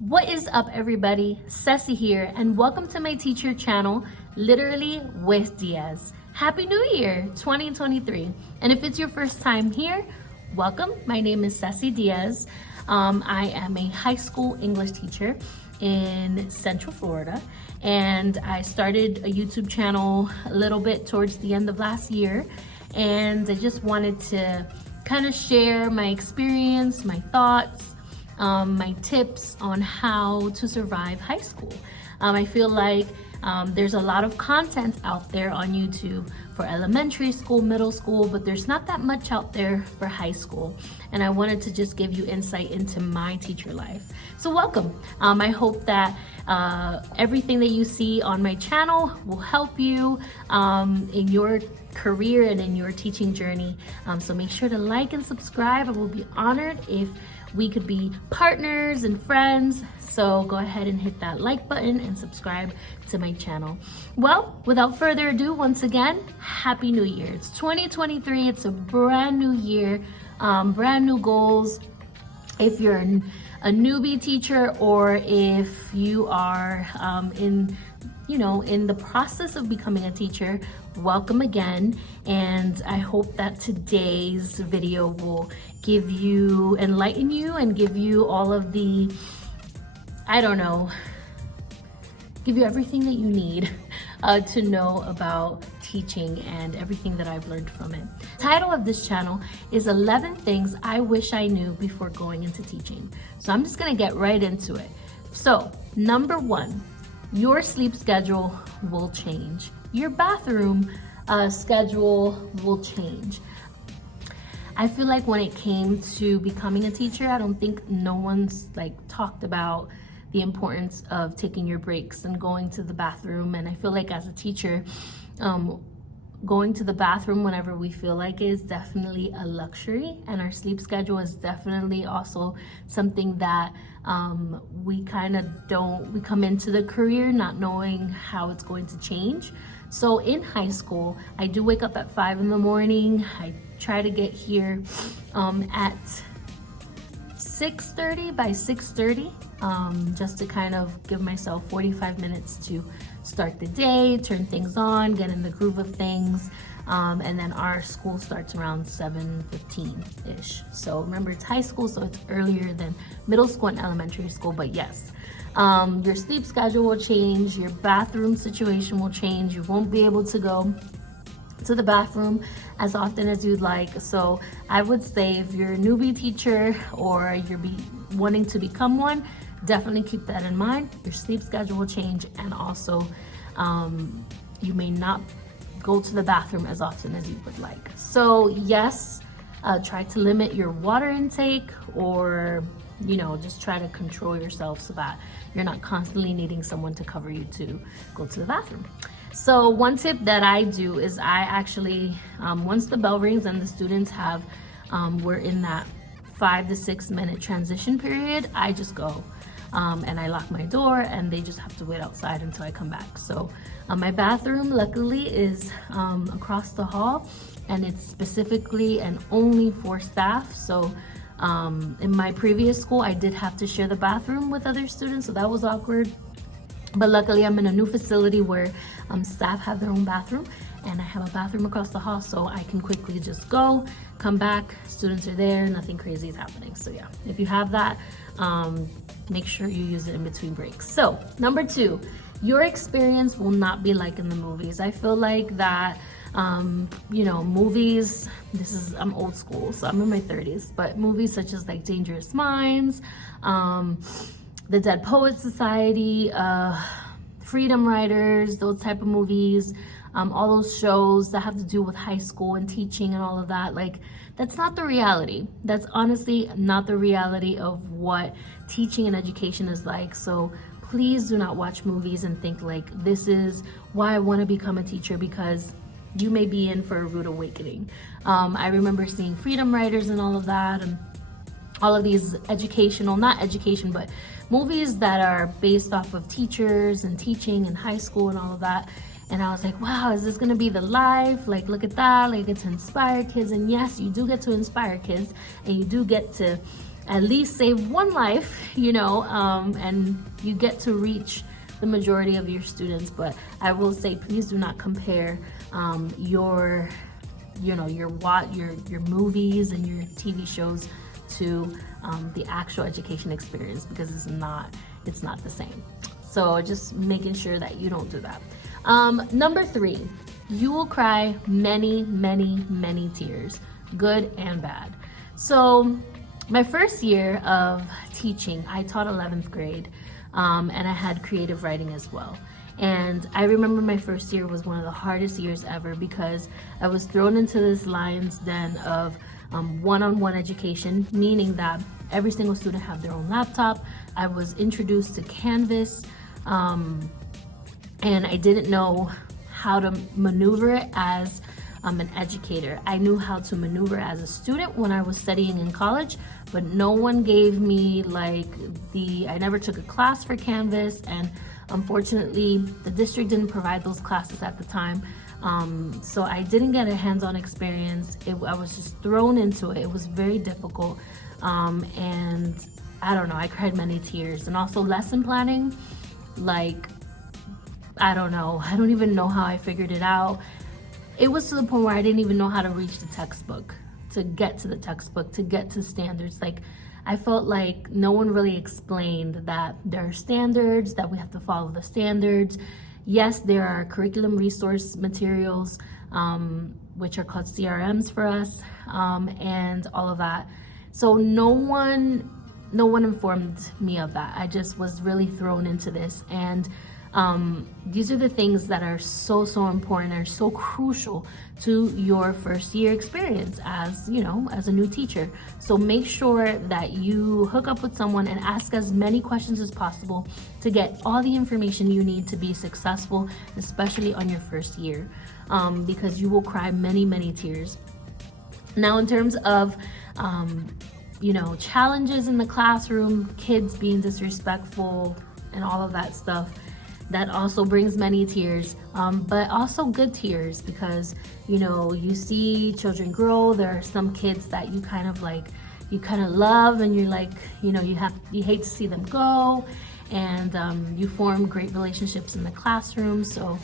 What is up, everybody? Ceci here, and welcome to my teacher channel, Literally with Diaz. Happy New Year 2023. And if it's your first time here, welcome. My name is Ceci Diaz. I am a high school English teacher in Central Florida, and I started a YouTube channel a little bit towards the end of last year, and I just wanted to kind of share my experience, my thoughts, my tips on how to survive high school. I feel like there's a lot of content out there on YouTube for elementary school, middle school, but there's not that much out there for high school. And I wanted to just give you insight into my teacher life. So welcome. I hope that everything that you see on my channel will help you in your career and in your teaching journey. So make sure to like and subscribe. I will be honored if we could be partners and friends. So go ahead and hit that like button and subscribe to my channel. Well, without further ado, once again, Happy New Year. It's 2023. It's a brand new year, brand new goals. If you're a newbie teacher, or if you are in the process of becoming a teacher, welcome again. And I hope that today's video will enlighten you and give you all of the, give you everything that you need to know about teaching and everything that I've learned from it. The title of this channel is 11 Things I Wish I Knew Before Going into Teaching. So I'm just gonna get right into it. So, number one, your sleep schedule will change. Your bathroom schedule will change. I feel like when it came to becoming a teacher, I don't think no one's talked about the importance of taking your breaks and going to the bathroom. And I feel like as a teacher, going to the bathroom whenever we feel like it is definitely a luxury, and our sleep schedule is definitely also something that we come into the career not knowing how it's going to change. So in high school, I do wake up at 5 in the morning. I try to get here at 6:30, by 6:30, just to kind of give myself 45 minutes to start the day, turn things on, get in the groove of things. And then our school starts around 7:15-ish. So remember, it's high school, so it's earlier than middle school and elementary school, but yes. Your sleep schedule will change, your bathroom situation will change. You won't be able to go to the bathroom as often as you'd like. So I would say if you're a newbie teacher or you're wanting to become one, definitely keep that in mind. Your sleep schedule will change, and also you may not go to the bathroom as often as you would like. So yes, try to limit your water intake, or just try to control yourself so that you're not constantly needing someone to cover you to go to the bathroom. So one tip that I do is I actually, once the bell rings and the students we're in that 5 to 6 minute transition period, I just go and I lock my door, and they just have to wait outside until I come back. So my bathroom luckily is across the hall, and it's specifically and only for staff. So in my previous school, I did have to share the bathroom with other students, so that was awkward. But luckily, I'm in a new facility where staff have their own bathroom, and I have a bathroom across the hall, so I can quickly just go, come back, students are there, nothing crazy is happening. So yeah, if you have that, make sure you use it in between breaks. So number two, your experience will not be like in the movies. I feel like that movies, I'm old school, so I'm in my 30s, but movies such as Dangerous Minds, the Dead Poets Society, Freedom Writers, those type of movies, all those shows that have to do with high school and teaching and all of that, that's not the reality. That's honestly not the reality of what teaching and education is like. So please do not watch movies and think this is why I want to become a teacher, because you may be in for a rude awakening. I remember seeing Freedom Writers and all of that, and all of these not education, but movies that are based off of teachers and teaching in high school and all of that. And I was like, wow, is this gonna be the life? Look at that, I get to inspire kids. And yes, you do get to inspire kids, and you do get to at least save one life, and you get to reach the majority of your students. But I will say, please do not compare your movies and your TV shows to the actual education experience, because it's not the same. So just making sure that you don't do that. Number 3, you will cry many, many, many tears, good and bad. So my first year of teaching, I taught 11th grade, and I had creative writing as well. And I remember my first year was one of the hardest years ever, because I was thrown into this lion's den of one-on-one education, meaning that every single student had their own laptop. I was introduced to Canvas, and I didn't know how to maneuver it as an educator. I knew how to maneuver as a student when I was studying in college, but no one gave me I never took a class for Canvas, and unfortunately the district didn't provide those classes at the time. So I didn't get a hands-on experience. I was just thrown into it. It was very difficult, and I don't know, I cried many tears. And also lesson planning, I don't know, I don't even know how I figured it out. It was to the point where I didn't even know how to reach the textbook, to get to the textbook, to get to standards. I felt like no one really explained that there are standards, that we have to follow the standards. Yes, there are curriculum resource materials, which are called CRMs for us, and all of that. So no one informed me of that. I just was really thrown into this. And these are the things that are so important, are so crucial to your first year experience as a new teacher. So make sure that you hook up with someone and ask as many questions as possible to get all the information you need to be successful, especially on your first year, because you will cry many, many tears. Now, in terms of challenges in the classroom, kids being disrespectful and all of that stuff, that also brings many tears, but also good tears, because you see children grow. There are some kids that you kind of love, and you're you hate to see them go, and you form great relationships in the classroom. So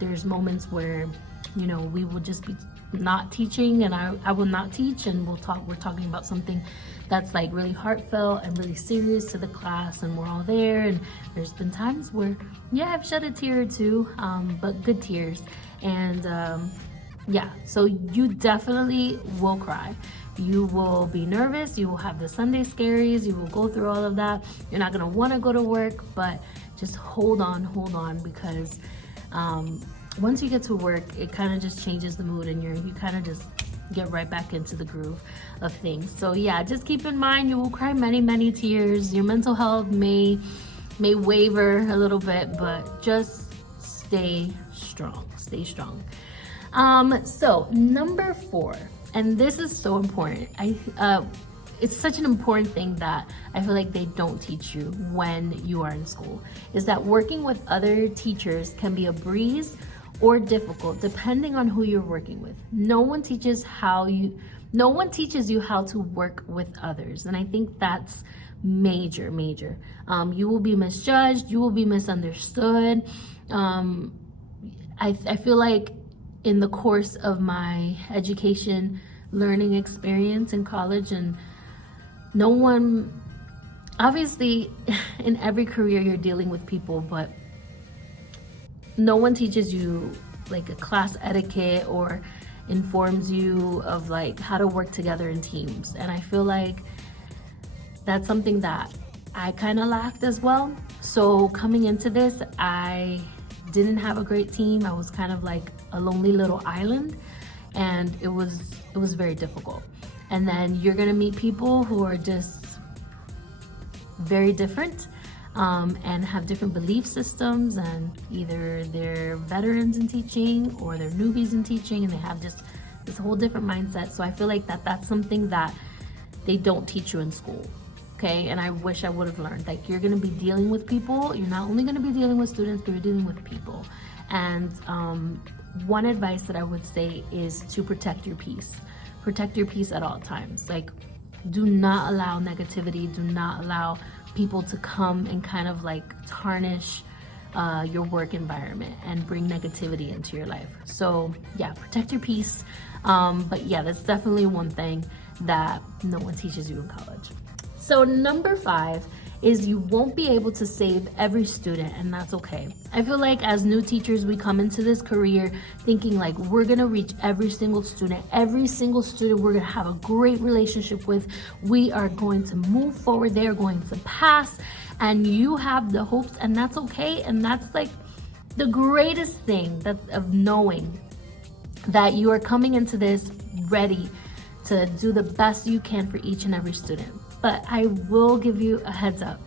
there's moments where we will just be not teaching, and I will not teach, and we're talking about something that's really heartfelt and really serious to the class, and we're all there. And there's been times where I've shed a tear or two, but good tears. And so you definitely will cry. You will be nervous, you will have the Sunday scaries, you will go through all of that. You're not going to want to go to work, but just hold on, because once you get to work, it kind of just changes the mood, and you kind of just get right back into the groove of things. So just keep in mind, you will cry many, many tears. Your mental health may waver a little bit, but just stay strong. So number 4, and this is so important. It's such an important thing that I feel like they don't teach you when you are in school, is that working with other teachers can be a breeze or difficult depending on who you're working with. No one teaches you how to work with others, and I think that's major. You will be misjudged, you will be misunderstood. I feel like in the course of my education learning experience in college, and no one, obviously in every career you're dealing with people, but no one teaches you a class etiquette or informs you of how to work together in teams. And I feel like that's something that I kind of lacked as well. So coming into this, I didn't have a great team. I was kind of like a lonely little island, and it was very difficult. And then you're gonna meet people who are just very different, and have different belief systems, and either they're veterans in teaching or they're newbies in teaching, and they have just this whole different mindset. So I feel like that's something that they don't teach you in school, okay? And I wish I would have learned. You're gonna be dealing with people. You're not only gonna be dealing with students, but you're dealing with people. And one advice that I would say is to protect your peace. Protect your peace at all times. Do not allow negativity. Do not allow people to come and kind of like tarnish your work environment and bring negativity into your life. So yeah, protect your peace. But yeah, that's definitely one thing that no one teaches you in college. So number 5 is you won't be able to save every student, and that's okay. I feel like as new teachers, we come into this career thinking like we're gonna reach every single student we're gonna have a great relationship with. We are going to move forward, they're going to pass, and you have the hopes, and that's okay. And that's like the greatest thing of knowing that you are coming into this ready to do the best you can for each and every student. But I will give you a heads up.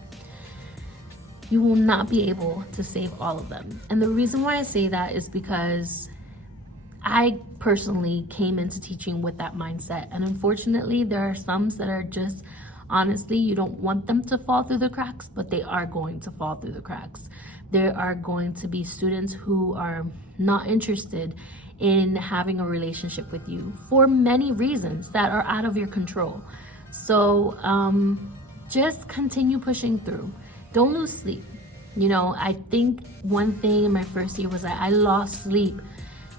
You will not be able to save all of them. And the reason why I say that is because I personally came into teaching with that mindset. And unfortunately, there are some that are just, honestly, you don't want them to fall through the cracks, but they are going to fall through the cracks. There are going to be students who are not interested in having a relationship with you for many reasons that are out of your control. So just continue pushing through. Don't lose sleep. You know, I think one thing in my first year was that I lost sleep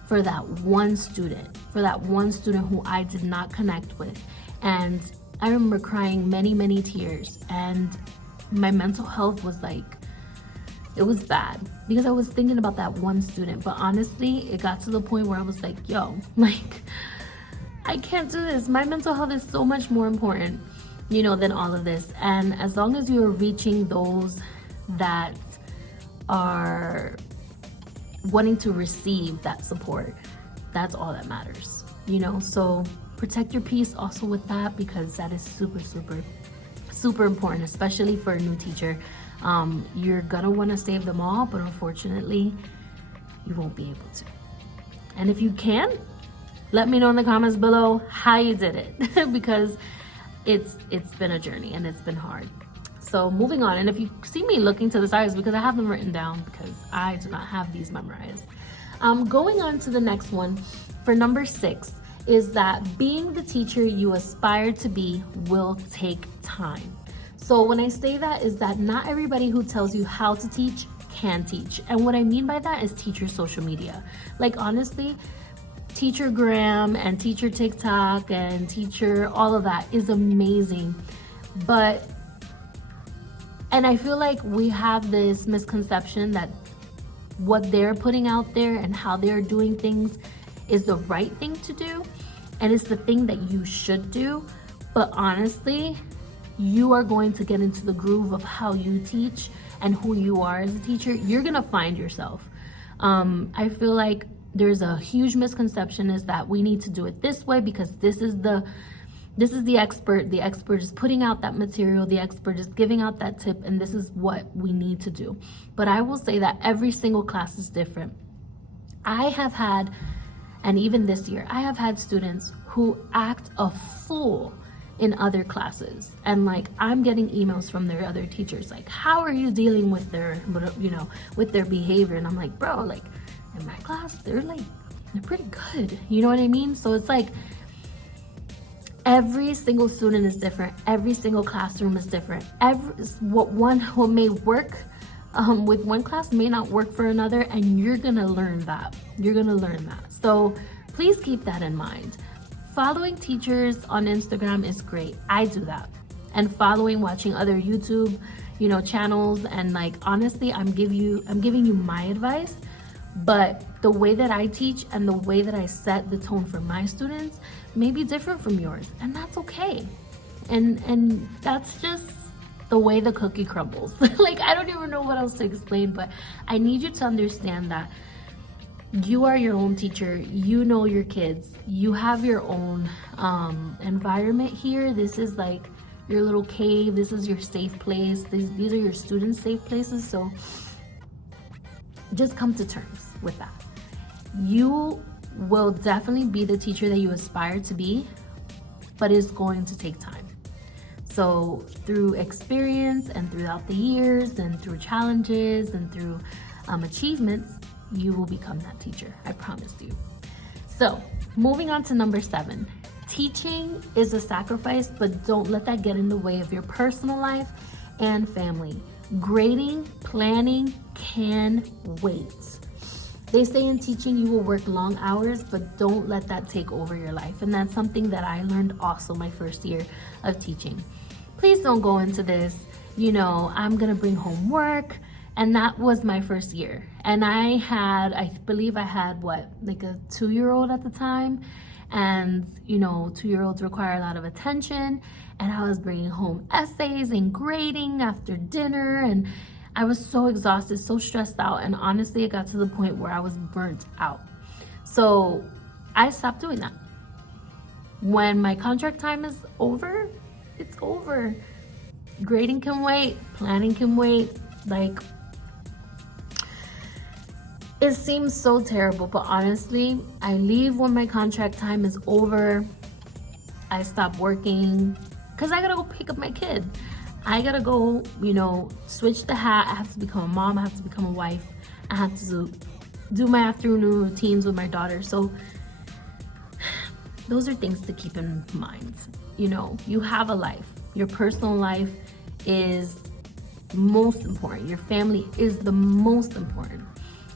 for that one student who I did not connect with. And I remember crying many, many tears, and my mental health was like, it was bad because I was thinking about that one student. But honestly, it got to the point where I was like, yo, like, I can't do this. My mental health is so much more important, you know, than all of this. And as long as you're reaching those that are wanting to receive that support, that's all that matters, you know. So protect your peace also with that, because that is super, super, super important, especially for a new teacher. You're gonna want to save them all, but unfortunately, you won't be able to. And if you can, let me know in the comments below how you did it, because it's been a journey and it's been hard. So moving on, and if you see me looking to the sides, because I have them written down because I do not have these memorized. Going on to the next one, for number 6, is that being the teacher you aspire to be will take time. So when I say that is that not everybody who tells you how to teach can teach. And what I mean by that is teacher social media. Like honestly, teacher Gram and teacher TikTok and teacher all of that is amazing. And I feel like we have this misconception that what they're putting out there and how they're doing things is the right thing to do, and it's the thing that you should do. But honestly, you are going to get into the groove of how you teach and who you are as a teacher. You're gonna find yourself. I feel like there's a huge misconception is that we need to do it this way because this is the expert. The expert is putting out that material. The expert is giving out that tip, and this is what we need to do. But I will say that every single class is different. I have had, and even this year, I have had students who act a fool in other classes, and like I'm getting emails from their other teachers like, how are you dealing with their, you know, with their behavior? And I'm like, bro, like in my class they're pretty good, you know what I mean? So it's like every single student is different, every single classroom is different. What may work with one class may not work for another, and you're gonna learn that. So please keep that in mind. Following teachers on Instagram is great. I do that. And watching other YouTube, you know, channels, and like honestly, I'm giving you my advice, but the way that I teach and the way that I set the tone for my students may be different from yours, and that's okay. And that's just the way the cookie crumbles. Like I don't even know what else to explain, but I need you to understand that you are your own teacher. You know your kids. You have your own environment here. This is like your little cave. This is your safe place. These are your students' safe places. So just come to terms with that. You will definitely be the teacher that you aspire to be, but it's going to take time. So through experience and throughout the years and through challenges and through achievements, you will become that teacher. I promise you. So moving on to number 7, Teaching is a sacrifice, but don't let that get in the way of your personal life and family. Grading, planning can wait. They say in teaching you will work long hours, but don't let that take over your life. And that's something that I learned also my first year of teaching. Please don't go into this, I'm gonna bring home work. And that was my first year. And I believe I had like a 2-year-old at the time. And 2-year-olds require a lot of attention. And I was bringing home essays and grading after dinner. And I was so exhausted, so stressed out. And honestly, it got to the point where I was burnt out. So I stopped doing that. When my contract time is over, it's over. Grading can wait, planning can wait. Like, it seems so terrible, but honestly, I leave when my contract time is over. I stop working because I gotta go pick up my kid. I gotta go, switch the hat. I have to become a mom. I have to become a wife. I have to do my afternoon routines with my daughter. So those are things to keep in mind. You have a life. Your personal life is most important. Your family is the most important.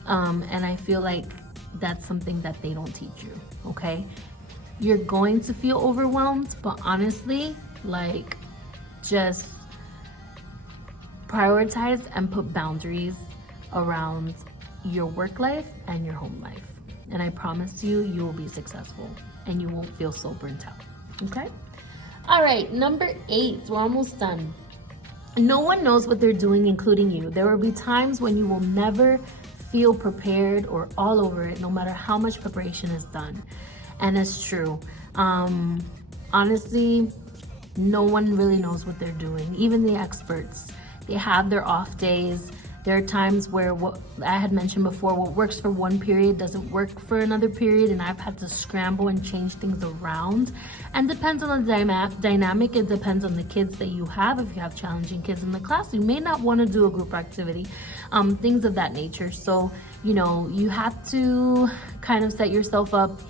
And I feel like that's something that they don't teach you, okay? You're going to feel overwhelmed, but honestly, just prioritize and put boundaries around your work life and your home life. And I promise you, you will be successful and you won't feel so burnt out, okay? All right, number 8, we're almost done. No one knows what they're doing, including you. There will be times when you will never feel prepared or all over it, no matter how much preparation is done. And it's true. Honestly, no one really knows what they're doing. Even the experts, they have their off days. There are times where what I had mentioned before, what works for one period doesn't work for another period, and I've had to scramble and change things around. And depends on the dynamic, it depends on the kids that you have. If you have challenging kids in the class, you may not want to do a group activity, things of that nature. So, you have to kind of set yourself up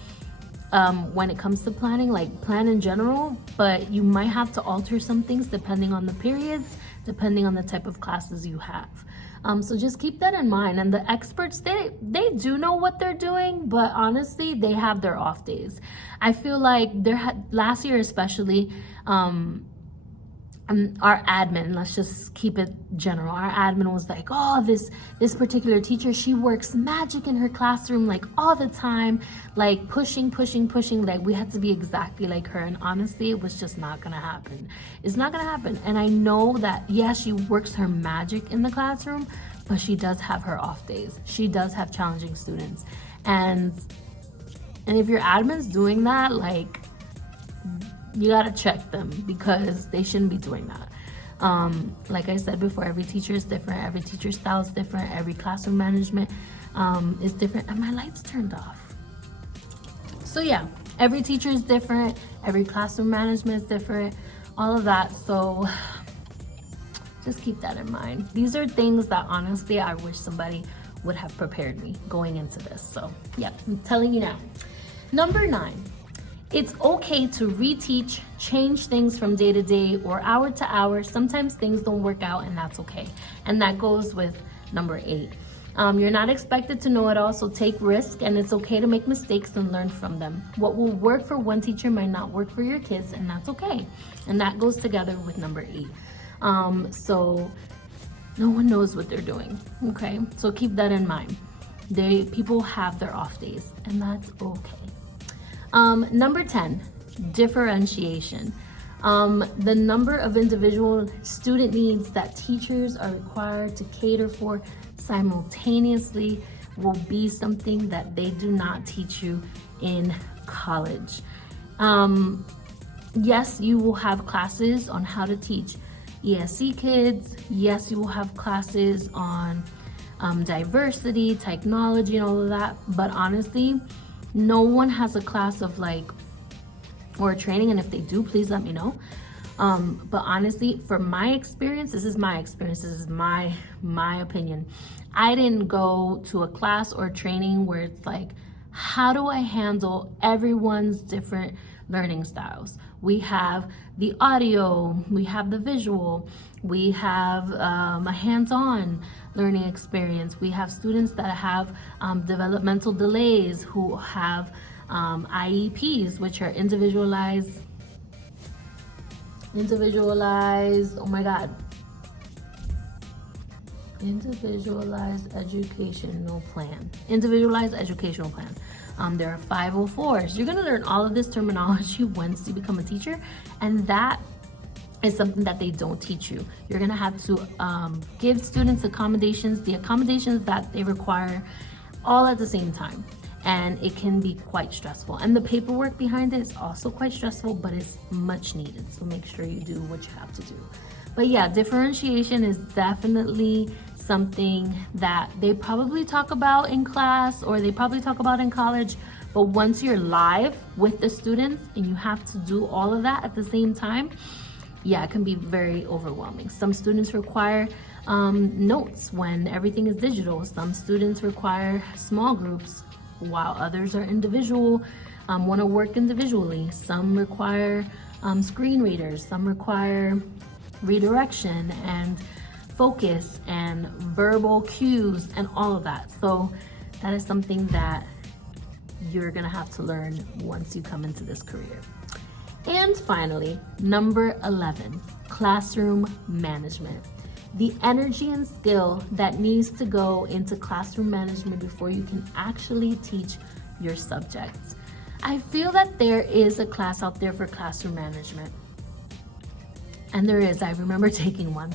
when it comes to planning, plan in general, but you might have to alter some things depending on the periods, depending on the type of classes you have. So just keep that in mind. And the experts, they do know what they're doing, but honestly, they have their off days. I feel like last year especially, our admin, let's just keep it general. Our admin was like, oh, this particular teacher, she works magic in her classroom, all the time, pushing. We had to be exactly like her. And honestly, it was just not gonna happen. It's not gonna happen. And I know that, yeah, she works her magic in the classroom, but she does have her off days. She does have challenging students. And if your admin's doing that, you gotta check them, because they shouldn't be doing that. Like I said before, every teacher is different, every teacher's style is different, every classroom management is different, and my lights turned off. So yeah, every teacher is different, every classroom management is different, all of that. So just keep that in mind. These are things that honestly I wish somebody would have prepared me going into this. So yeah, I'm telling you now. Number 9. It's okay to reteach, change things from day to day or hour to hour. Sometimes things don't work out, and that's okay. And that goes with number 8. You're not expected to know it all, so take risk, and it's okay to make mistakes and learn from them. What will work for one teacher might not work for your kids, and that's okay. And that goes together with number 8. So no one knows what they're doing, okay? So keep that in mind. People have their off days, and that's okay. Number 10, differentiation. The number of individual student needs that teachers are required to cater for simultaneously will be something that they do not teach you in college. Yes, you will have classes on how to teach ESC kids. Yes, you will have classes on diversity, technology, and all of that. But honestly, no one has a class of or a training, and if they do, please let me know. But honestly, from my experience, this is my opinion. I didn't go to a class or training where it's how do I handle everyone's different learning styles. We have the audio, we have the visual, we have a hands-on learning experience. We have students that have developmental delays, who have IEPs, which are individualized, oh my God, individualized educational plan. There are 504s. You're gonna learn all of this terminology once you become a teacher, and that is something that they don't teach you. You're gonna have to give students accommodations, the accommodations that they require, all at the same time. And it can be quite stressful. And the paperwork behind it is also quite stressful, but it's much needed. So make sure you do what you have to do. But yeah, differentiation is definitely something that they probably talk about in class, or they probably talk about in college. But once you're live with the students and you have to do all of that at the same time, yeah, it can be very overwhelming. Some students require notes when everything is digital. Some students require small groups, while others are individual, want to work individually. Some require screen readers. Some require redirection and focus and verbal cues and all of that. So that is something that you're gonna have to learn once you come into this career. And finally, number 11, classroom management. The energy and skill that needs to go into classroom management before you can actually teach your subjects. I feel that there is a class out there for classroom management. And there is, I remember taking one.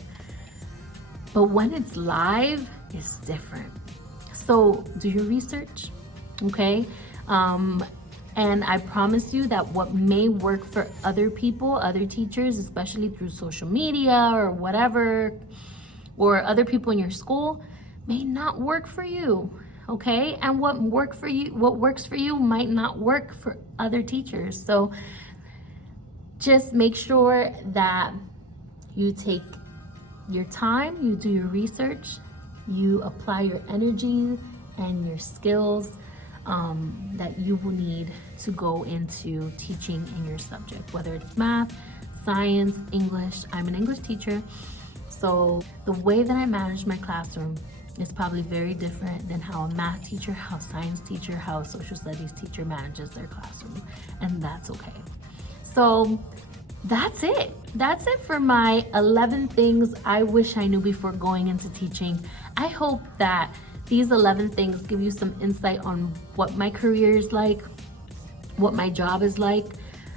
But when it's live, it's different. So do your research, okay? And I promise you that what may work for other people, other teachers, especially through social media or whatever, or other people in your school, may not work for you, okay? And what works for you might not work for other teachers. So just make sure that you take your time, you do your research, you apply your energy and your skills that you will need to go into teaching in your subject, whether it's math, science, English. I'm an English teacher, so the way that I manage my classroom is probably very different than how a math teacher, how a science teacher, how a social studies teacher manages their classroom, and that's okay. So that's it. That's it for my 11 things I wish I knew before going into teaching. I hope that these 11 things give you some insight on what my career is like, what my job is like.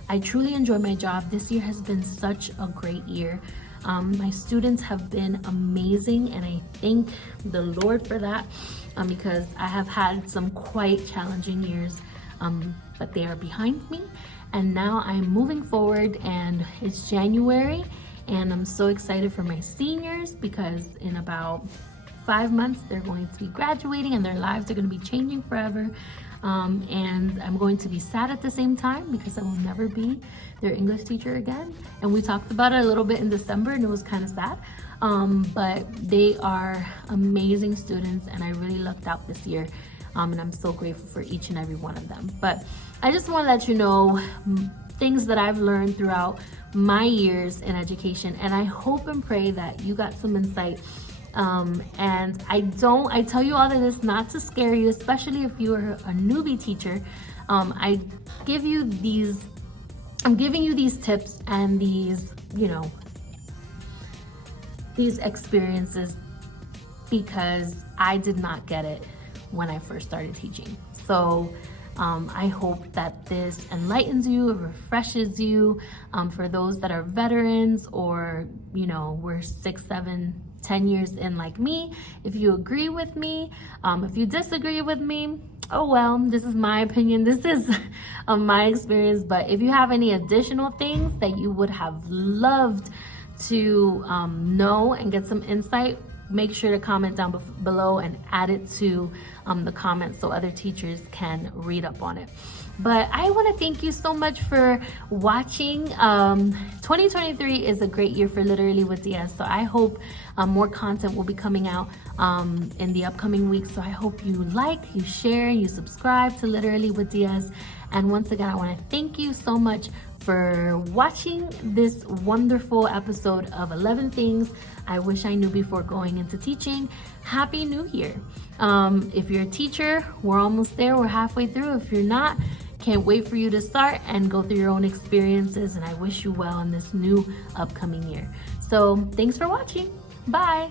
I truly enjoy my job. This year has been such a great year. My students have been amazing, and I thank the Lord for that, because I have had some quite challenging years, but they are behind me. And now I'm moving forward, and it's January, and I'm so excited for my seniors, because in about 5 months they're going to be graduating and their lives are going to be changing forever. And I'm going to be sad at the same time, because I will never be their English teacher again. And we talked about it a little bit in December, and it was kind of sad. But they are amazing students, and I really lucked out this year. And I'm so grateful for each and every one of them. But I just want to let you know things that I've learned throughout my years in education, and I hope and pray that you got some insight. And I tell you all of this not to scare you, especially if you are a newbie teacher. I'm giving you these tips and these experiences because I did not get it when I first started teaching. So I hope that this enlightens you, refreshes you. For those that are veterans, or we're 6, 7, 10 years in like me, if you agree with me, if you disagree with me, oh well, this is my opinion, this is my experience. But if you have any additional things that you would have loved to know and get some insight, make sure to comment down below and add it to the comments so other teachers can read up on it. But I want to thank you so much for watching. 2023 is a great year for Literally with Diaz, so I hope more content will be coming out in the upcoming weeks. So I hope you like, you share, you subscribe to Literally with Diaz. And once again, I want to thank you so much for watching this wonderful episode of 11 Things I Wish I Knew Before Going Into Teaching. Happy New Year. If you're a teacher, we're almost there. We're halfway through. If you're not, can't wait for you to start and go through your own experiences. And I wish you well in this new upcoming year. So thanks for watching. Bye.